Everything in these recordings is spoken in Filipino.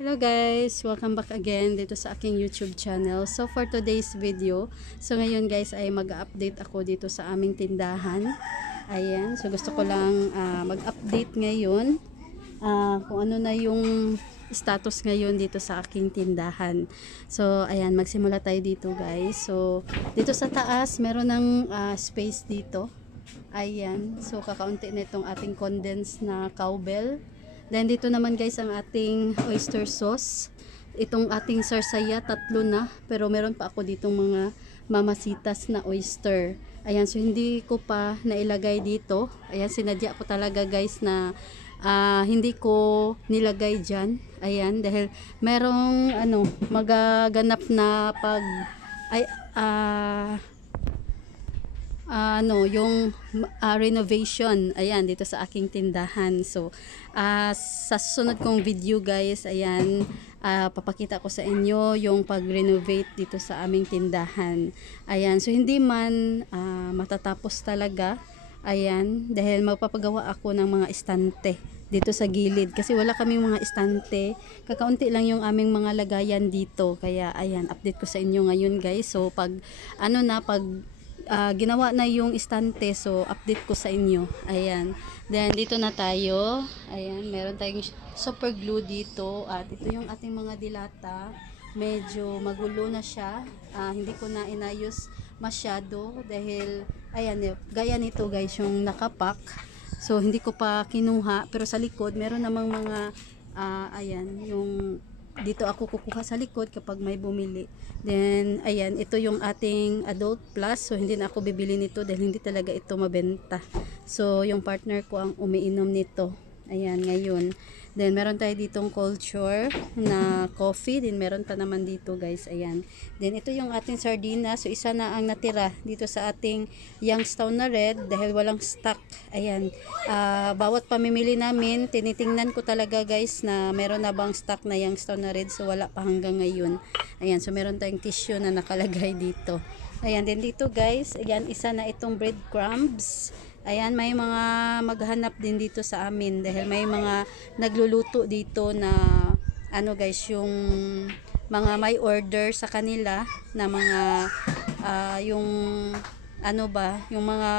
Hello guys! Welcome back again dito sa aking YouTube channel. So for today's video, so ngayon guys ay mag-update ako dito sa aming tindahan. Ayan, so gusto ko lang mag-update ngayon kung ano na yung status ngayon dito sa aking tindahan. So ayan, magsimula tayo dito guys. So dito sa taas, meron ng space dito. Ayan, so kakaunti na itong ating condensed na cowbell. Then dito naman guys ang ating oyster sauce. Itong ating sarsaya, tatlo na. Pero meron pa ako ditong mga mamasitas na oyster. Ayan, so hindi ko pa nailagay dito. Ayan, sinadya ko talaga guys na hindi ko nilagay dyan. Ayan, dahil merong magaganap na pag yung renovation, ayan, dito sa aking tindahan. So sa susunod kong video guys, ayan, papakita ko sa inyo yung pag-renovate dito sa aming tindahan. Ayan, so hindi man matatapos talaga, ayan, dahil magpapagawa ako ng mga estante dito sa gilid kasi wala kaming mga estante, kakaunti lang yung aming mga lagayan dito. Kaya ayan, update ko sa inyo ngayon guys. So pag ginawa na yung estante, so update ko sa inyo. Ayan, then dito na tayo. Ayan, meron tayong super glue dito at ito yung ating mga dilata. Medyo magulo na siya, hindi ko na inayos masyado dahil ayan, gaya nito guys yung nakapak, so hindi ko pa kinuha. Pero sa likod meron namang mga ayan, yung dito ako kukuha sa likod kapag may bumili. Then ayan, ito yung ating adult plus, so hindi na ako bibili nito dahil hindi talaga ito mabenta. So yung partner ko ang umiinom nito, ayan, ngayon. Then meron tayo ditong culture na coffee, din meron pa naman dito guys, ayan. Then ito yung ating sardinas, so isa na ang natira dito sa ating Youngstown na red dahil walang stock. Ayan, bawat pamimili namin tinitingnan ko talaga guys na meron na bang stock na Youngstown na red, so wala pa hanggang ngayon. Ayan, so meron tayong tissue na nakalagay dito. Ayan, din dito guys, ayan, isa na itong breadcrumbs. Ayan, may mga maghanap din dito sa amin dahil may mga nagluluto dito na guys, yung mga may order sa kanila na mga yung yung mga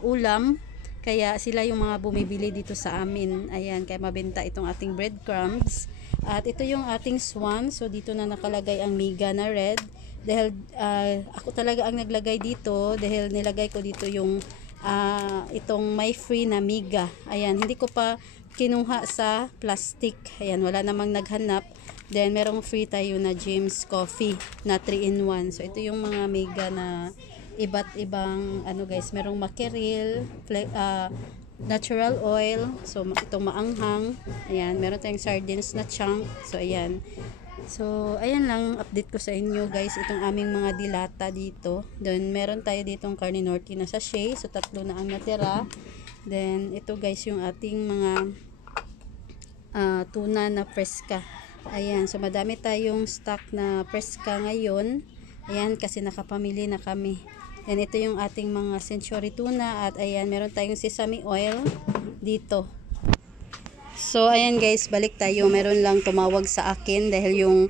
ulam, kaya sila yung mga bumibili dito sa amin. Ayan, kaya mabenta itong ating breadcrumbs. At ito yung ating swan, so dito na nakalagay ang miga na red dahil ako talaga ang naglagay dito dahil nilagay ko dito yung itong may free na miga. Ayan, hindi ko pa kinuha sa plastic. Ayan, wala namang naghanap. Then merong free tayo na James coffee na 3-in-1. So ito yung mga miga na iba't ibang guys, merong mackerel, natural oil, so itong maanghang. Ayan, meron tayong sardines na chunk. So ayan. So, ayan lang, update ko sa inyo guys, itong aming mga dilata dito. Then, meron tayo ditong carne norte na sachet. So, tatlo na ang natira. Then, ito guys, yung ating mga tuna na preska. Ayan, so madami tayong stock na preska ngayon. Ayan, kasi nakapamili na kami. Then, ito yung ating mga century tuna. At ayan, meron tayong sesame oil dito. So ayan guys, balik tayo. Meron lang tumawag sa akin dahil yung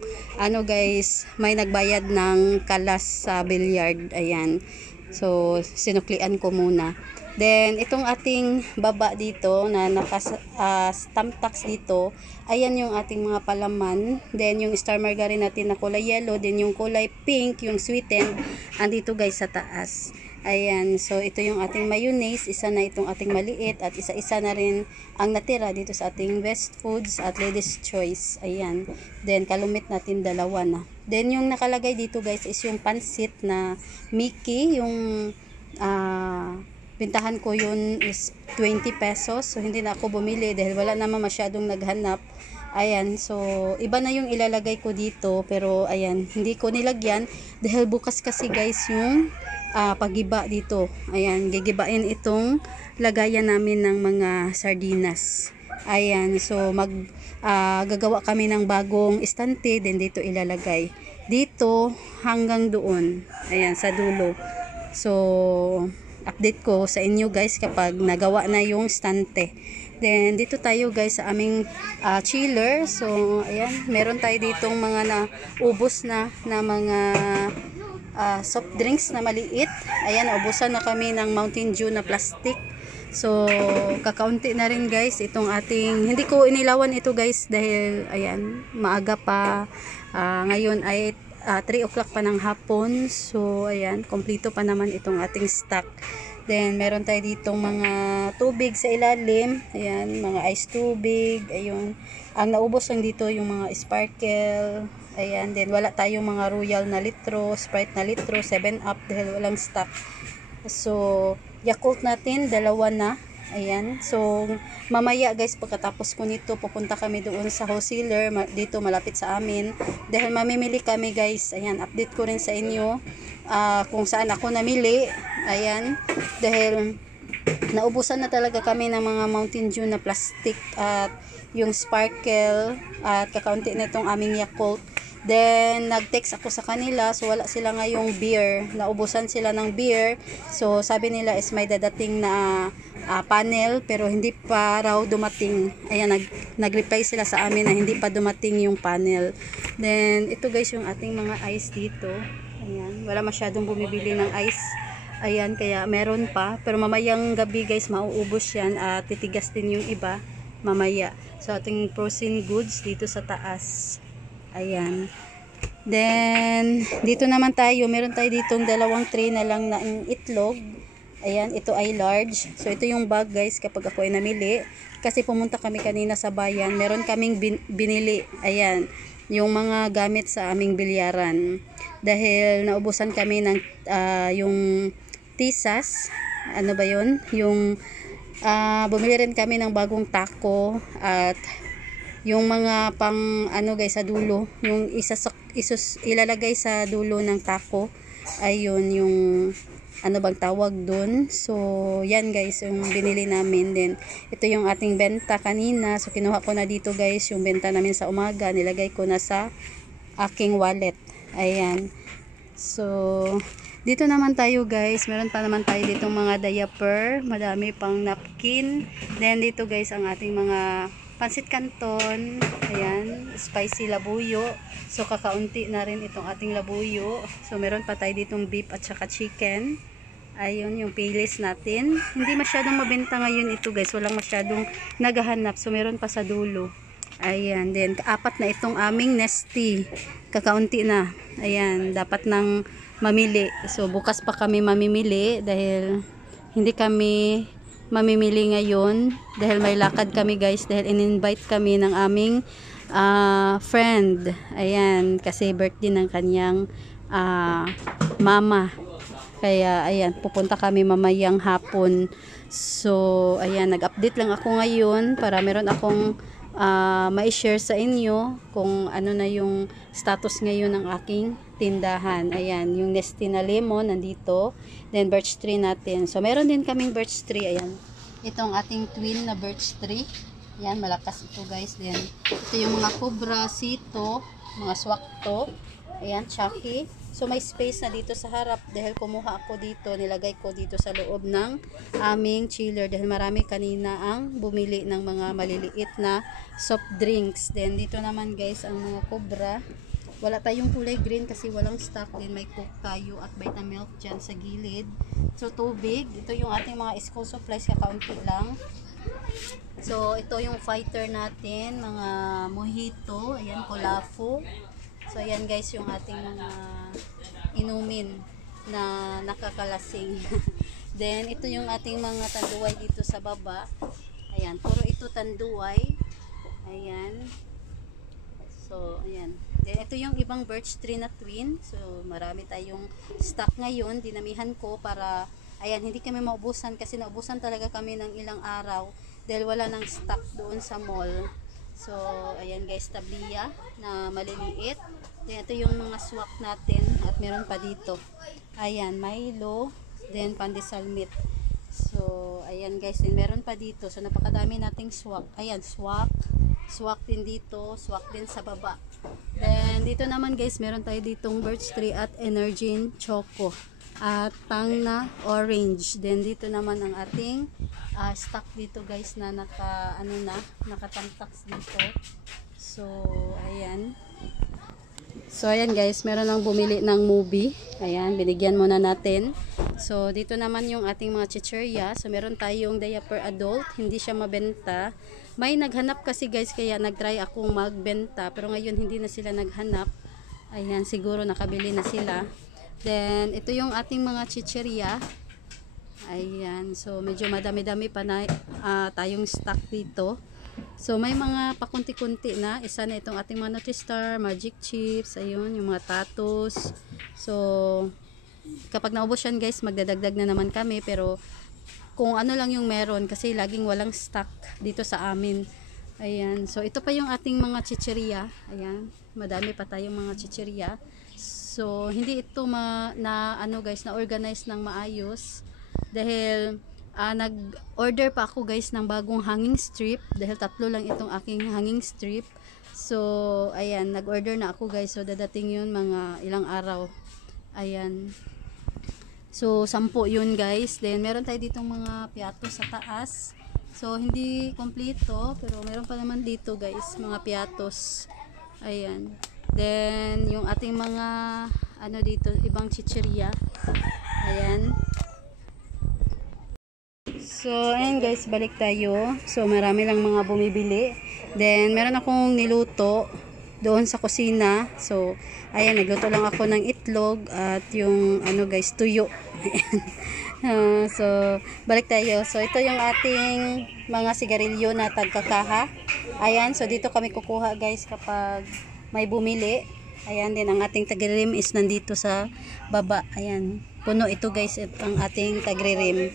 guys, may nagbayad ng kalas sa billiard. Ayan, so sinuklian ko muna. Then itong ating baba dito na naka stamp tax dito, ayan yung ating mga palaman. Then yung star margarine natin na kulay yellow, then yung kulay pink, yung sweetened, andito guys sa taas. Ayan, so ito yung ating mayonnaise, isa na itong ating maliit at isa-isa na rin ang natira dito sa ating West Foods at Ladies Choice. Ayan, then kalumit natin dalawa na. Then yung nakalagay dito guys is yung pansit na Mickey, yung pintahan ko yun is 20 pesos. So hindi na ako bumili dahil wala naman masyadong naghanap. Ayan, so iba na yung ilalagay ko dito, pero ayan, hindi ko nilagyan dahil bukas kasi guys yung pagiba dito. Ayan, gigibain itong lagayan namin ng mga sardinas. Ayan, so gagawa kami ng bagong estante, then dito ilalagay. Dito hanggang doon. Ayan, sa dulo. So, update ko sa inyo guys kapag nagawa na yung estante. Then dito tayo guys sa aming chiller. So ayan, meron tayo ditong mga naubos na mga soft drinks na maliit. Ayan, naubusan na kami ng Mountain Dew na plastic. So kakaunti na rin guys itong ating, hindi ko inilawan ito guys dahil ayan, maaga pa. Ngayon ay 3 o'clock pa ng hapon. So ayan, kompleto pa naman itong ating stock. Then meron tayo ditong mga tubig sa ilalim. Ayan, mga ice tubig. Ayun, ang naubos lang dito yung mga sparkle. Ayan, then wala tayong mga Royal na litro, Sprite na litro, 7-Up dahil walang stock. So Yakult natin, 2 na. Ayan, so mamaya guys, pagkatapos ko nito, pupunta kami doon sa wholesaler dito malapit sa amin dahil mamimili kami guys. Ayan, update ko rin sa inyo kung saan ako namili. Ayan, dahil naubusan na talaga kami ng mga Mountain Dew na plastic at yung sparkle at kakaunti na itong aming Yakult. Then nag-text ako sa kanila, so wala sila ngayong beer, naubusan sila ng beer. So sabi nila is may dadating na panel pero hindi pa raw dumating. Ayan, nag-reply sila sa amin na hindi pa dumating yung panel. Then ito guys yung ating mga ice dito. Ayan, wala masyadong bumibili ng ice. Ayan, kaya meron pa, pero mamayang gabi guys mauubos yan at titigas din yung iba mamaya. So ating frozen goods dito sa taas. Ayan. Then dito naman tayo, meron tayo ditong 2 tray na lang na itlog. Ayan, ito ay large. So ito yung bag guys kapag ako ay namili, kasi pumunta kami kanina sa bayan, meron kaming binili. Ayan, yung mga gamit sa aming bilyaran dahil naubusan kami ng yung tisas, ano ba yun, yung bumili rin kami ng bagong taco at yung mga pang ano guys sa dulo, yung ilalagay sa dulo ng taco, ayun yung ano bang tawag dun. So yan guys yung binili namin. Then ito yung ating benta kanina, so kinuha ko na dito guys yung benta namin sa umaga, nilagay ko na sa aking wallet. Ayan, so dito naman tayo guys, meron pa naman tayo ditong mga diaper, madami pang napkin. Then dito guys ang ating mga pansit canton, ayan, spicy labuyo. So kakaunti na rin itong ating labuyo. So meron pa tayo ditong beef at saka chicken. Ayun yung playlist natin. Hindi masyadong mabenta ngayon ito guys, walang masyadong naghahanap. So meron pa sa dulo. Ayan, then 4 na itong aming Nestea. Kakaunti na. Ayan, dapat nang mamili. So bukas pa kami mamimili dahil hindi kami mamimili ngayon dahil may lakad kami guys, dahil in-invite kami ng aming friend. Ayan, kasi birthday ng kanyang mama. Kaya ayan, pupunta kami mamayang hapon. So ayan, nag-update lang ako ngayon para meron akong ma-share sa inyo kung ano na yung status ngayon ng aking tindahan. Ayan, yung Nestea na lemon nandito. Then birch tree natin. So meron din kaming birch tree. Ayan, itong ating twin na birch tree. Ayan, malakas ito guys. Then ito yung mga cobra, sito, mga swakto. Ayan, chucky. So may space na dito sa harap dahil kumuha ako dito, nilagay ko dito sa loob ng aming chiller dahil marami kanina ang bumili ng mga maliliit na soft drinks. Then dito naman guys ang mga cobra. Wala tayong kulay green kasi walang stock din. May Coke tayo at Vitamilk dyan sa gilid. So tubig, ito yung ating mga school supplies, kakaunti lang. So ito yung fighter natin, mga mojito, ayan, Colafo. So ayan guys yung ating mga inumin na nakakalasing. Then ito yung ating mga tanduay dito sa baba. Ayan, puro ito tanduay. Ayan. So ayan. Then ito yung ibang birch tree na twin. So marami tayong stock ngayon. Dinamihan ko para ayan, hindi kami maubusan kasi naubusan talaga kami ng ilang araw dahil wala nang stock doon sa mall. So ayan guys, tablia na maliliit. Then ito yung mga swak natin at meron pa dito. Ayan, Milo, then pandesal meat. So ayan guys, then meron pa dito. So napakadami nating swak. Ayan, swak din dito, swak din sa baba. Then dito naman guys, meron tayo ditong birch tree at Energin choco at tang na orange. Then dito naman ang ating stock dito guys na nakatamtax dito. So ayan. So ayan guys, meron lang bumili ng movie. Ayan, binigyan muna natin. So dito naman yung ating mga chichirya. So meron tayong diaper adult, hindi siya mabenta. May naghanap kasi guys, kaya nagtry akong magbenta, pero ngayon hindi na sila naghanap. Ayan, siguro nakabili na sila. Then ito yung ating mga chichirya. Ayan, so medyo madami-dami pa na tayong stock dito. So may mga pakunti-kunti na. Isa na itong ating mga Nutristar, Magic Chips, ayun, yung mga Tatos. So kapag naubos yan guys, magdadagdag na naman kami, pero kung ano lang yung meron, kasi laging walang stock dito sa amin. Ayan, so ito pa yung ating mga chichirya. Ayan, madami pa tayong mga chichirya. So hindi ito na-organize ng maayos dahil nag-order pa ako guys ng bagong hanging strip dahil 3 lang itong aking hanging strip. So ayan, nag-order na ako guys, so dadating yun mga ilang araw. Ayan, so 10 yun guys. Then meron tayo ditong mga piatos sa taas, so hindi kompleto pero meron pa naman dito guys mga piatos. Ayan, then yung ating mga dito, ibang chichirya. Ayan. So, ayan guys, balik tayo. So, marami lang mga bumibili. Then, meron akong niluto doon sa kusina. So, ayan, nagluto lang ako ng itlog at yung, guys, tuyo. So, balik tayo. So, ito yung ating mga sigarilyo na tagkakaha. Ayan, so dito kami kukuha guys kapag may bumili. Ayan, din ang ating tagririm is nandito sa baba. Ayan, puno ito guys, ang ating tagririm.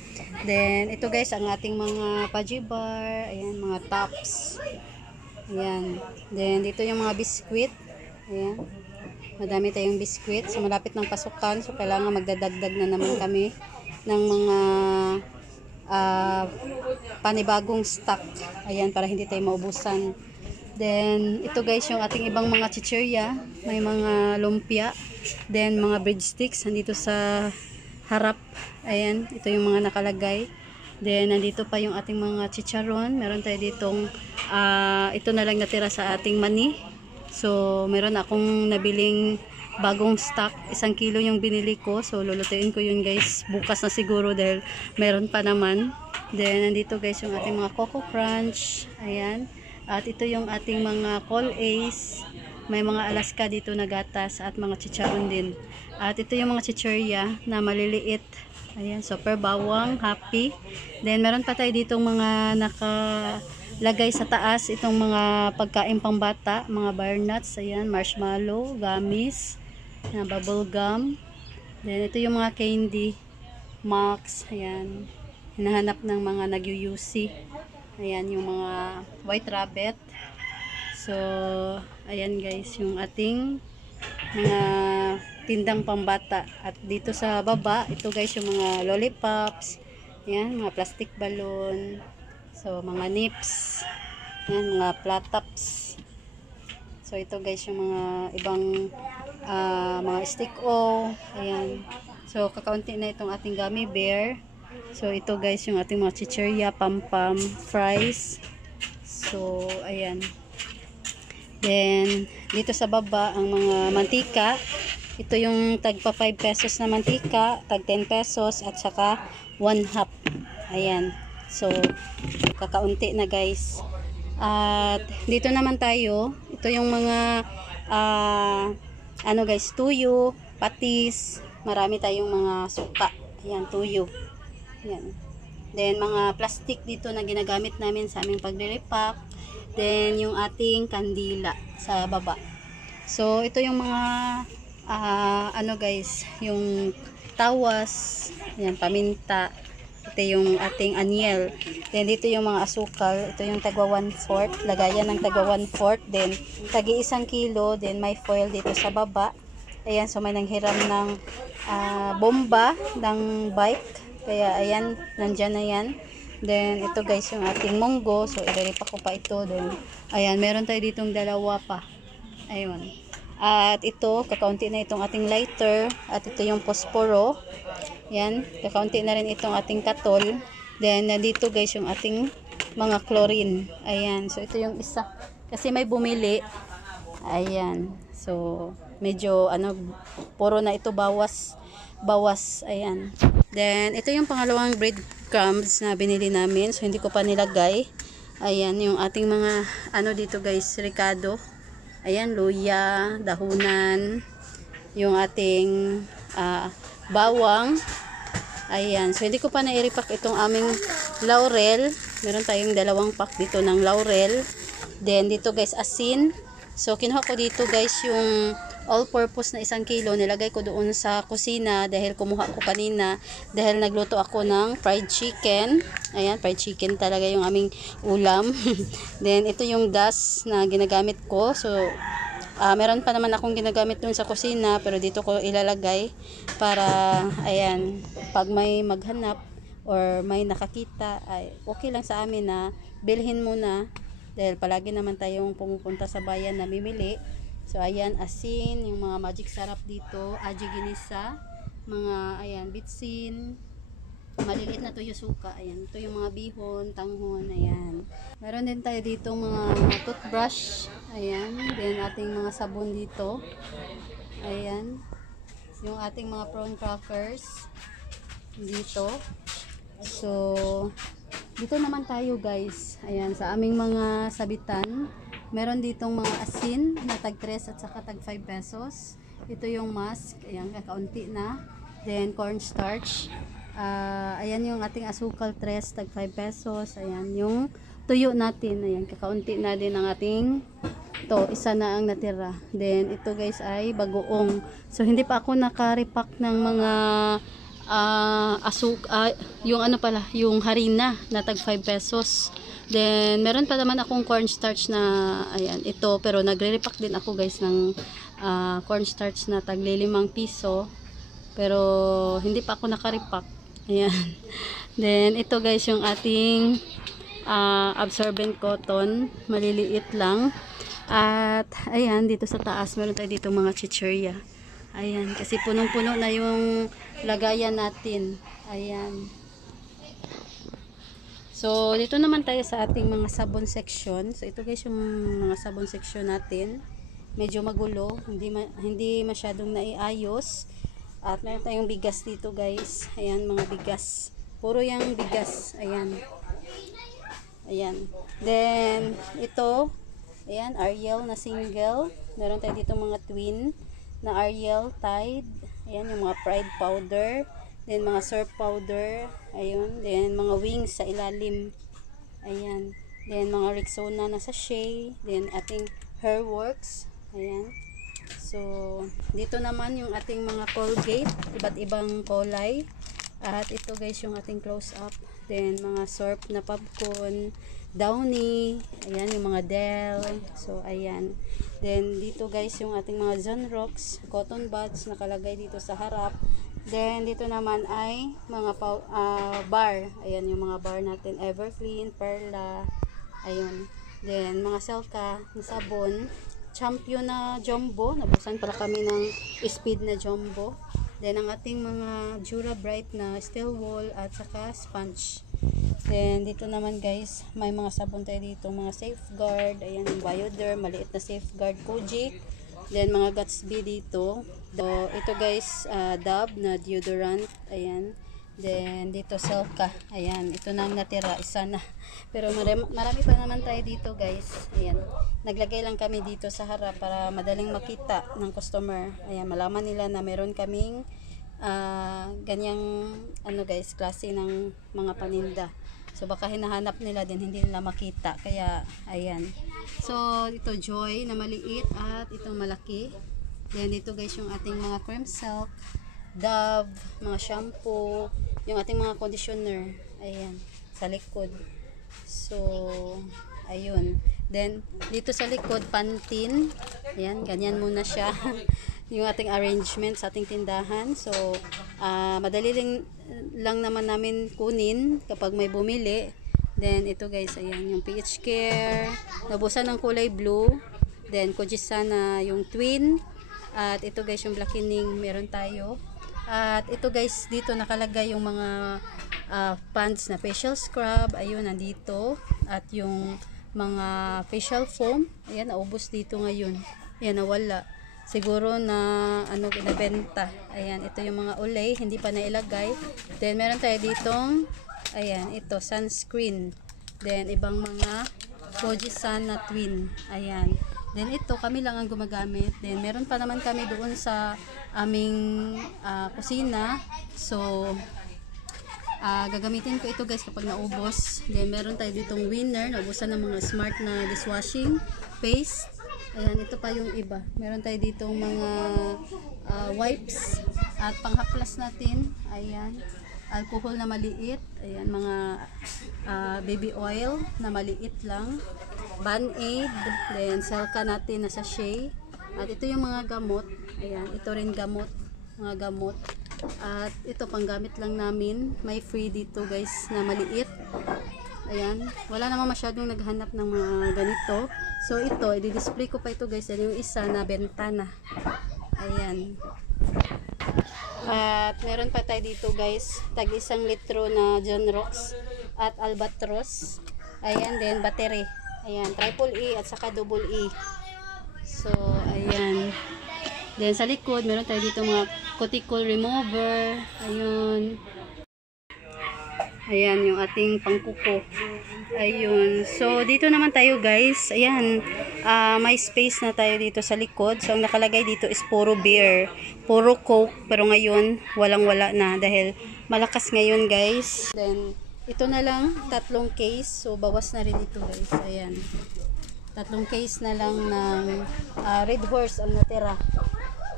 Then ito guys ang ating mga pajibar. Ayan, mga tops. Ayan, then dito yung mga biskwit. Ayan, madami tayong biskwit. So malapit ng pasukan, so kailangan magdadagdag na naman kami ng mga panibagong stock. Ayan, para hindi tayo maubusan. Then, ito guys yung ating ibang mga chichirya. May mga lumpia. Then, mga breadsticks. Nandito sa harap. Ayan, ito yung mga nakalagay. Then, nandito pa yung ating mga chicharon. Meron tayo ditong, ito na lang natira sa ating mani. So, meron akong nabiling bagong stock. 1 kilo yung binili ko. So, lulutuin ko yun guys. Bukas na siguro dahil meron pa naman. Then, nandito guys yung ating mga Coco Crunch. Ayan. At ito yung ating mga Col Ace. May mga Alaska dito na gatas at mga chicharon din. At ito yung mga chichirya na maliliit. Ayan, super bawang, happy. Then meron pa tayo ditong mga nakalagay sa taas. Itong mga pagkain pambata, mga bar nuts. Ayan, marshmallow, gummies, bubble gum. Then ito yung mga candy, Max. Ayan, hinahanap ng mga nag-UC. Ayan, yung mga white rabbit. So, ayan guys, yung ating mga tindang pambata. At dito sa baba, ito guys yung mga lollipops. Ayan, mga plastic balloon. So, mga nips. Ayan, mga platops. So, ito guys yung mga ibang mga stick-o. Ayan. So, kakaunti na itong ating gummy bear. So, ito guys yung ating mga chichirya, pam-pam, fries. So, ayan. Then, dito sa baba, ang mga mantika. Ito yung tagpa 5 pesos na mantika, tag 10 pesos, at saka 1 half. Ayan. So, kakaunti na guys. At, dito naman tayo. Ito yung mga, guys, tuyo, patis. Marami tayong mga suka. Ayan, tuyo. Yan. Then, mga plastic dito na ginagamit namin sa aming pagre-repack. Then, yung ating kandila sa baba. So, ito yung mga, guys, yung tawas, yan, paminta. Ito yung ating aniel. Then, dito yung mga asukal. Ito yung tagwa 1/4. Lagayan ng tagwa 1/4. Then, tagi 1 kilo. Then, may foil dito sa baba. Ayan, so may nanghiram ng bomba ng bike. Kaya ayan, nandyan na yan. Then ito guys yung ating munggo. So ireripa ko pa ito. Then ayan, meron tayo ditong 2 pa. Ayun. At ito, kakaunti na itong ating lighter. At ito yung posporo. Yan, kakaunti na rin itong ating katol. Then, nandito guys yung ating mga chlorine. Ayan. So, ito yung isa. Kasi may bumili. Ayan. So, medyo, puro na ito bawas. Bawas. Ayan. Then, ito yung pangalawang breadcrumbs na binili namin. So, hindi ko pa nilagay. Ayan, yung ating mga, dito guys, ricado. Ayan, luya, dahunan. Yung ating bawang. Ayan, so hindi ko pa na-repack itong aming laurel. Meron tayong 2 pack dito ng laurel. Then, dito guys, asin. So, kinuha ko dito guys yung all-purpose na 1 kilo. Nilagay ko doon sa kusina dahil kumuha ko kanina. Dahil nagluto ako ng fried chicken. Ayan, fried chicken talaga yung aming ulam. Then, ito yung dust na ginagamit ko. So, meron pa naman akong ginagamit doon sa kusina. Pero dito ko ilalagay para, ayan, pag may maghanap or may nakakita, ay okay lang sa amin na bilhin muna. Dahil palagi naman tayong pumupunta sa bayan na bimili. So, ayan, asin, yung mga magic sarap dito, aji ginisa, mga, ayan, bitsin, maliliit na tuyo suka, ayan, ito yung mga bihon, tanghon, ayan. Meron din tayo dito mga toothbrush, ayan, then ating mga sabon dito, ayan, yung ating mga prawn crackers, dito. So, dito naman tayo guys, ayan, sa aming mga sabitan, meron ditong mga asin na tag 3 at saka tag 5 pesos. Ito yung mask, ayan, kakaunti na. Then, cornstarch, ayan yung ating asukal 3 tag 5 pesos, ayan, yung tuyo natin, ayan, kakaunti na din ang ating, ito, isa na ang natira. Then, ito guys ay bagoong. So, hindi pa ako naka-repack ng mga yung yung harina na tag 5 pesos. Then meron pa naman akong cornstarch na, ayan, ito, pero nagre-repack din ako guys ng cornstarch na tag 5 piso, pero hindi pa ako naka-repack. Ayan. Then ito guys yung ating absorbent cotton, maliliit lang. At ayan, dito sa taas meron tayo dito mga chichirya. Ayan, kasi punong-puno na yung lagayan natin. Ayan. So, dito naman tayo sa ating mga sabon section. So, ito guys yung mga sabon section natin. Medyo magulo. Hindi masyadong naiayos. At meron tayong bigas dito guys. Ayan, mga bigas. Puro yung bigas. Ayan. Ayan. Then, ito. Ayan, Ariel na single. Meron tayo dito mga twin na Ariel Tide. Ayan, yung mga Pride powder. Then, mga surf powder. Ayun. Then, mga wings sa ilalim. Ayan. Then, mga Rexona na sachet. Then, ating Hairworks. Ayan. So, dito naman yung ating mga Colgate. Iba't ibang kulay. At ito guys yung ating close-up. Then, mga surf na popcorn. Downy. Ayan, yung mga Dell. So, ayan. Then, dito guys yung ating mga Zonrox. Cotton buds nakalagay dito sa harap. Then, dito naman ay mga bar. Ayan, yung mga bar natin. Everclean, Perla. Ayun. Then, mga Selka na sabon. Champion na Jumbo. Nabusan pala kami ng Speed na Jumbo. Then, ang ating mga Jura Bright na steel wool at saka sponge. Then, dito naman guys, may mga sabon tayo dito. Mga Safeguard. Ayan, yung Bioderm. Maliit na Safeguard. Kojic. Then, mga Gatsby dito. So, ito guys, Dove na deodorant. Ayan. Then, dito Selka. Ayan. Ito na ang natira. Isa na. Pero marami pa naman tayo dito guys. Ayan. Naglagay lang kami dito sa harap para madaling makita ng customer. Ayan. Malaman nila na meron kaming ganyang guys, klase ng mga paninda. So, baka hinahanap nila din, hindi nila makita. Kaya, ayan. So, ito Joy na maliit at itong malaki. Then, dito guys yung ating mga cream silk, Dove, mga shampoo, yung ating mga conditioner. Ayan, sa likod. So, ayun. Then, dito sa likod, Pantene. Ayan, ganyan muna siya. Yung ating arrangement sa ating tindahan. So, madali lang naman namin kunin kapag may bumili. Then, ito guys, ayan, yung PH Care. Nabusan ng kulay blue. Then, Kojisana yung twin. At ito guys, yung blackening, meron tayo. At ito guys, dito nakalagay yung mga pants na facial scrub. Ayun, nandito. At yung mga facial foam, ayan, naubos dito ngayon. Ayan, nawala. Siguro na ano, binabenta. Ayan, ito yung mga Olay, hindi pa nailagay. Then meron tayo ditong, ayan, ito, sunscreen. Then ibang mga Fujisan na twin. Ayan. Then ito, kami lang ang gumagamit. Then meron pa naman kami doon sa aming kusina. So, gagamitin ko ito guys kapag naubos. Then meron tayo ditong Winner. Naubusan ng mga smart na dishwashing paste. Ayan, ito pa yung iba. Meron tayo ditong mga wipes. At panghaplas natin. Ayan. Alcohol na maliit. Ayan, mga baby oil na maliit lang. Band-aid, then Selka natin na sachet. At ito yung mga gamot. Ayan, ito rin gamot, mga gamot. At ito panggamit lang namin. May free dito guys na maliit. Ayan, wala namang masyadong naghanap ng mga ganito. So ito, i-display ko pa ito guys. Yan yung isa na bentana. Ayan. At meron pa tayo dito guys, tag 1 litro na John Rocks at Albatros. Ayan, then battery. Ayan, triple E at saka double E. So, ayan. Then sa likod, meron tayo dito mga cuticle remover. Ayun. Ayan, yung ating pangkuko. Ayun. So, dito naman tayo guys. Ayan. May space na tayo dito sa likod. So, ang nakalagay dito is puro beer. Puro Coke. Pero ngayon, walang-wala na. Dahil malakas ngayon guys. Then, ito na lang, 3 case. So, bawas na rin ito guys. Ayan. 3 case na lang ng Red Horse ang natira.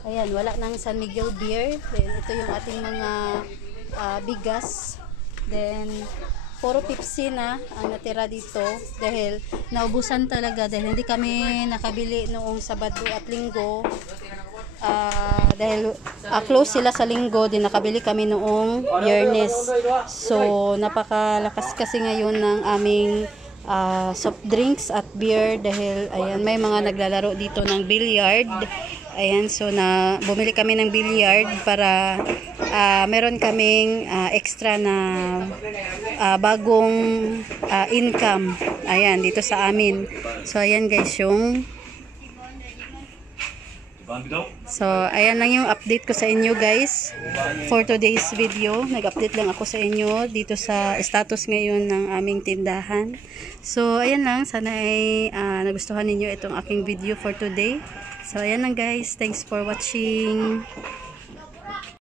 Ayan, wala nang San Miguel beer. Then, ito yung ating mga bigas. Then, puro Pepsi na ang natira dito. Dahil, naubusan talaga. Dahil hindi kami nakabili noong Sabado at Linggo. Dahil close sila sa Linggo, din nakabili kami noong Biyernes. So napakalakas kasi ngayon ng aming soft drinks at beer dahil ayan, may mga naglalaro dito ng billiard. Ayan, so bumili kami ng billiard para meron kaming extra na bagong income. Ayan, dito sa amin. So ayan guys, So, ayan lang yung update ko sa inyo guys for today's video. Nag-update lang ako sa inyo dito sa status ngayon ng aming tindahan. So, ayan lang. Sana ay nagustuhan ninyo itong aking video for today. So, ayan lang guys. Thanks for watching.